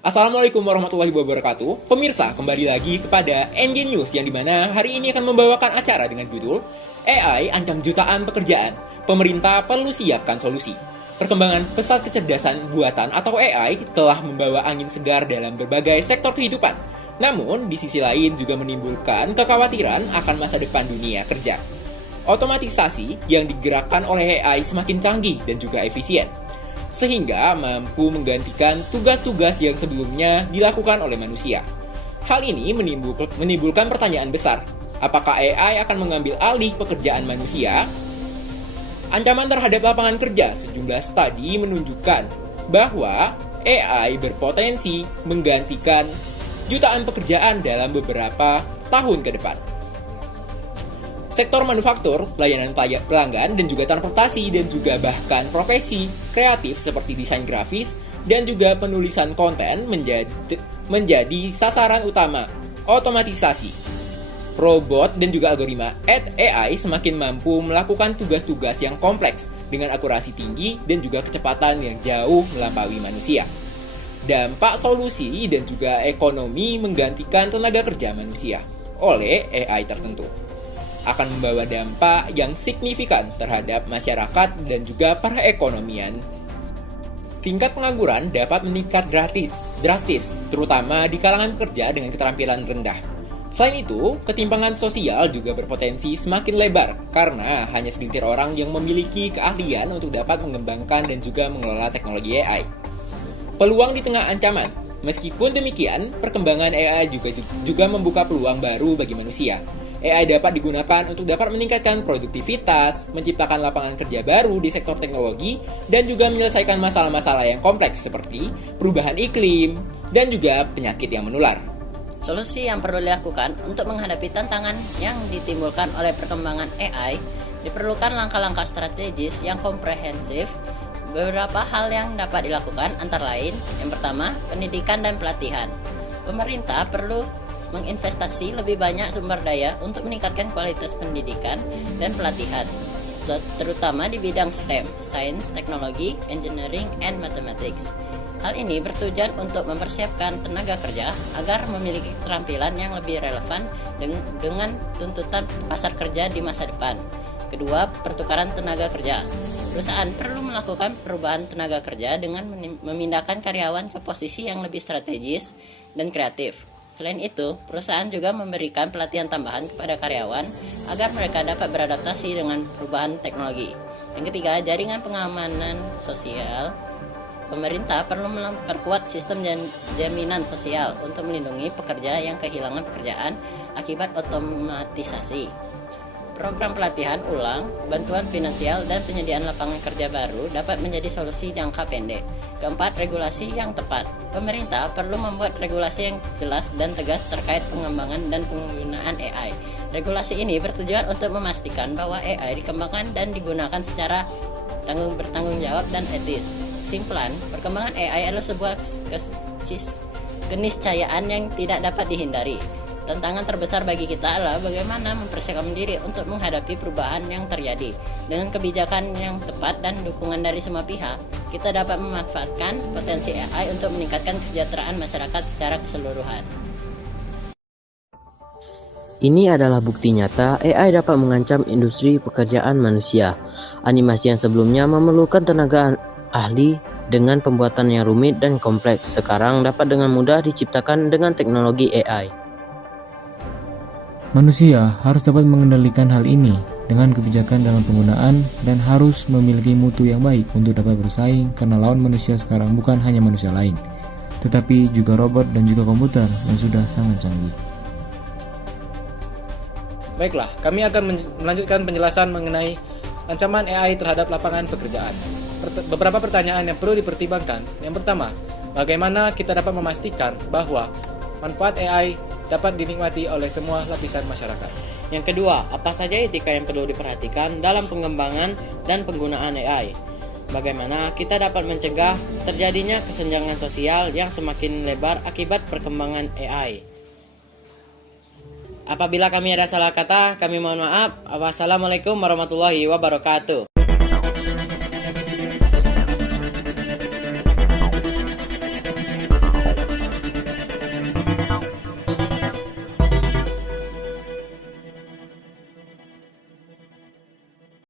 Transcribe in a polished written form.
Assalamualaikum warahmatullahi wabarakatuh. Pemirsa, kembali lagi kepada Engine News yang dimana hari ini akan membawakan acara dengan judul AI ancam jutaan pekerjaan. Pemerintah perlu siapkan solusi. Perkembangan pesat kecerdasan buatan atau AI telah membawa angin segar dalam berbagai sektor kehidupan. Namun, di sisi lain juga menimbulkan kekhawatiran akan masa depan dunia kerja. Otomatisasi yang digerakkan oleh AI semakin canggih dan juga efisien, sehingga mampu menggantikan tugas-tugas yang sebelumnya dilakukan oleh manusia. Hal ini menimbulkan pertanyaan besar. Apakah AI akan mengambil alih pekerjaan manusia? Ancaman terhadap lapangan kerja. Sejumlah studi menunjukkan bahwa AI berpotensi menggantikan jutaan pekerjaan dalam beberapa tahun ke depan. Sektor manufaktur, layanan pelanggan, dan juga transportasi, dan juga bahkan profesi kreatif seperti desain grafis dan juga penulisan konten menjadi sasaran utama otomatisasi. Robot dan juga algoritma AI semakin mampu melakukan tugas-tugas yang kompleks dengan akurasi tinggi dan juga kecepatan yang jauh melampaui manusia. Dampak solusi dan juga ekonomi menggantikan tenaga kerja manusia oleh AI tertentu akan membawa dampak yang signifikan terhadap masyarakat dan juga perekonomian. Tingkat pengangguran dapat meningkat drastis, terutama di kalangan pekerja dengan keterampilan rendah. Selain itu, ketimpangan sosial juga berpotensi semakin lebar karena hanya segelintir orang yang memiliki keahlian untuk dapat mengembangkan dan juga mengelola teknologi AI. Peluang di tengah ancaman. Meskipun demikian, perkembangan AI juga membuka peluang baru bagi manusia. AI dapat digunakan untuk dapat meningkatkan produktivitas, menciptakan lapangan kerja baru di sektor teknologi, dan juga menyelesaikan masalah-masalah yang kompleks seperti perubahan iklim dan juga penyakit yang menular. Solusi yang perlu dilakukan untuk menghadapi tantangan yang ditimbulkan oleh perkembangan AI, diperlukan langkah-langkah strategis yang komprehensif. Beberapa hal yang dapat dilakukan antara lain, yang pertama, pendidikan dan pelatihan. Pemerintah perlu menginvestasi lebih banyak sumber daya untuk meningkatkan kualitas pendidikan dan pelatihan, terutama di bidang STEM, Science, Technology, Engineering, and Mathematics. Hal ini bertujuan untuk mempersiapkan tenaga kerja agar memiliki keterampilan yang lebih relevan dengan tuntutan pasar kerja di masa depan. Kedua, pertukaran tenaga kerja. Perusahaan perlu melakukan perubahan tenaga kerja dengan memindahkan karyawan ke posisi yang lebih strategis dan kreatif. Selain itu, perusahaan juga memberikan pelatihan tambahan kepada karyawan agar mereka dapat beradaptasi dengan perubahan teknologi. Yang ketiga, jaringan pengamanan sosial. Pemerintah perlu memperkuat sistem jaminan sosial untuk melindungi pekerja yang kehilangan pekerjaan akibat otomatisasi. Program pelatihan ulang, bantuan finansial, dan penyediaan lapangan kerja baru dapat menjadi solusi jangka pendek. Keempat, regulasi yang tepat. Pemerintah perlu membuat regulasi yang jelas dan tegas terkait pengembangan dan penggunaan AI. Regulasi ini bertujuan untuk memastikan bahwa AI dikembangkan dan digunakan secara bertanggung jawab dan etis. Kesimpulan, perkembangan AI adalah sebuah keniscayaan yang tidak dapat dihindari. Tantangan terbesar bagi kita adalah bagaimana mempersiapkan diri untuk menghadapi perubahan yang terjadi. Dengan kebijakan yang tepat dan dukungan dari semua pihak, kita dapat memanfaatkan potensi AI untuk meningkatkan kesejahteraan masyarakat secara keseluruhan. Ini adalah bukti nyata AI dapat mengancam industri pekerjaan manusia. Animasi yang sebelumnya memerlukan tenaga ahli dengan pembuatan yang rumit dan kompleks, sekarang dapat dengan mudah diciptakan dengan teknologi AI. Manusia harus dapat mengendalikan hal ini dengan kebijakan dalam penggunaan dan harus memiliki mutu yang baik untuk dapat bersaing, karena lawan manusia sekarang bukan hanya manusia lain, tetapi juga robot dan juga komputer yang sudah sangat canggih. Baiklah, kami akan melanjutkan penjelasan mengenai ancaman AI terhadap lapangan pekerjaan. Beberapa pertanyaan yang perlu dipertimbangkan. Yang pertama, bagaimana kita dapat memastikan bahwa manfaat AI dapat dinikmati oleh semua lapisan masyarakat? Yang kedua, apa saja etika yang perlu diperhatikan dalam pengembangan dan penggunaan AI? Bagaimana kita dapat mencegah terjadinya kesenjangan sosial yang semakin lebar akibat perkembangan AI? Apabila kami ada salah kata, kami mohon maaf. Wassalamualaikum warahmatullahi wabarakatuh.